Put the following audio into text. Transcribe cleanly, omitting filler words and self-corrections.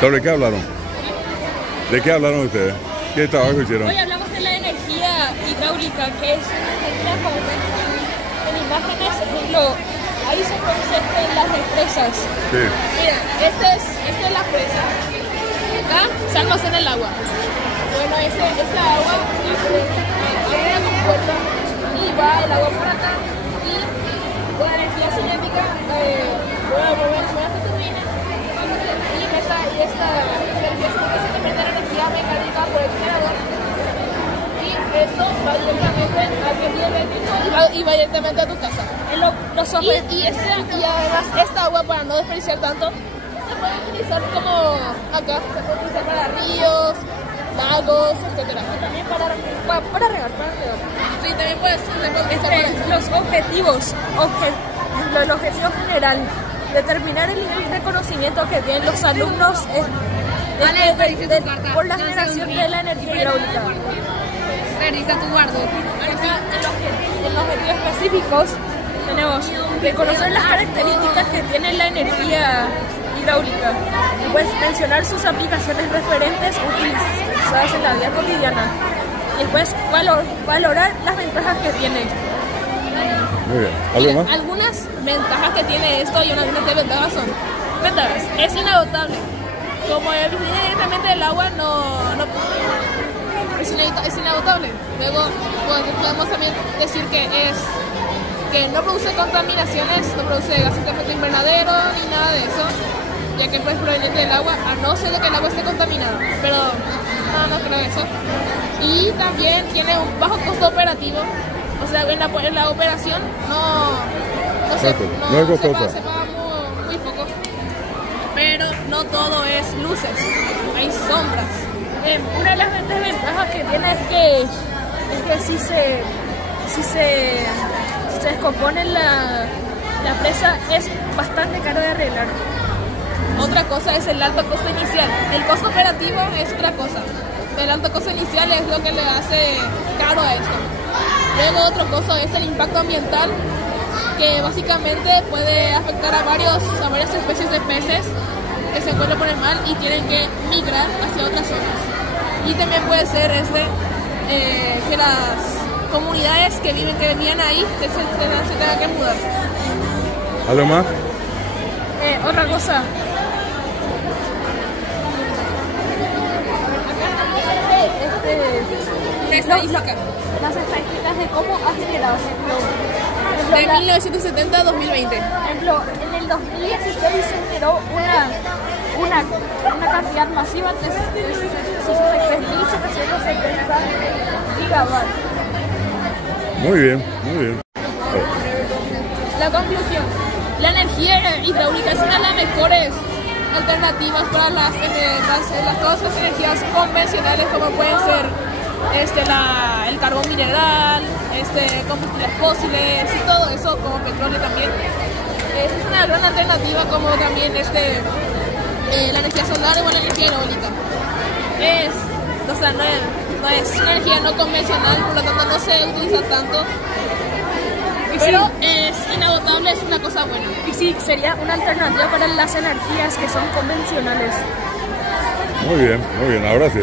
¿Sobre qué hablaron? ¿De qué hablaron ustedes? ¿Qué trabajo hicieron? Hoy hablamos de la energía hidráulica, que es energía joven. En imágenes, por ejemplo, ahí se produce las represas. Sí. Mira, esta es la presa. Acá se almacena el agua. Bueno, esta agua abre una compuerta y va el agua por acá. Y con energía cinética voy a mover esta turbina. Y esta energía cinética se convierte en energía mecánica por el generador. Y esto va directamente al tejido eléctrico y va directamente a tu casa. Y además esta agua, para no desperdiciar tanto, se puede utilizar como acá, se puede utilizar para ríos, lagos, etc. También para regar. Sí, también puedes utilizar los objetivos. El objetivo general, determinar el nivel de conocimiento que tienen los alumnos por la generación de la energía hidráulica. En los objetivos específicos tenemos que conocer las características que tiene la energía hidráulica, después mencionar sus aplicaciones referentes utilizadas en la vida cotidiana y después valorar las ventajas que tiene. Muy bien. ¿Algo más? Algunas ventajas que tiene esto y unas desventajas son ventajas. Es inagotable. Como viene directamente del agua, es inagotable. Luego podemos también decir que no produce contaminaciones, no produce gases de efecto invernadero ni nada de eso, ya que pues proveniente del agua, a no ser que el agua esté contaminado, pero no creo eso. Y también tiene un bajo costo operativo, o sea, en la operación se paga muy poco, pero no todo es luces, hay sombras. Una de las desventajas que tiene es que si se descompone la presa es bastante caro de arreglar. Otra cosa es el alto costo inicial. El costo operativo es otra cosa. El alto costo inicial es lo que le hace caro a esto. Luego otro costo es el impacto ambiental, que básicamente puede afectar a varias especies de peces que se encuentran por el mar y tienen que migrar hacia otras zonas. Y también puede ser que las comunidades que vivían ahí se tengan que mudar. ¿Algo más? Otra cosa. Las estadísticas de cómo ha generado ese de 1970 a 2020. Por ejemplo, en el 2016 se generó una cantidad masiva de 63.770 gigawatts. Muy bien, muy bien. La conclusión: la energía hidráulica es una de las mejores alternativas para todas las energías convencionales, como pueden ser el carbón mineral, combustibles fósiles y todo eso, como petróleo también. Es una gran alternativa, como también la energía solar o la energía eólica. No es una energía no convencional, por lo tanto no se utiliza tanto. Pero es inagotable, es una cosa buena. Y sí, sería una alternativa para las energías que son convencionales. Muy bien, ahora sí.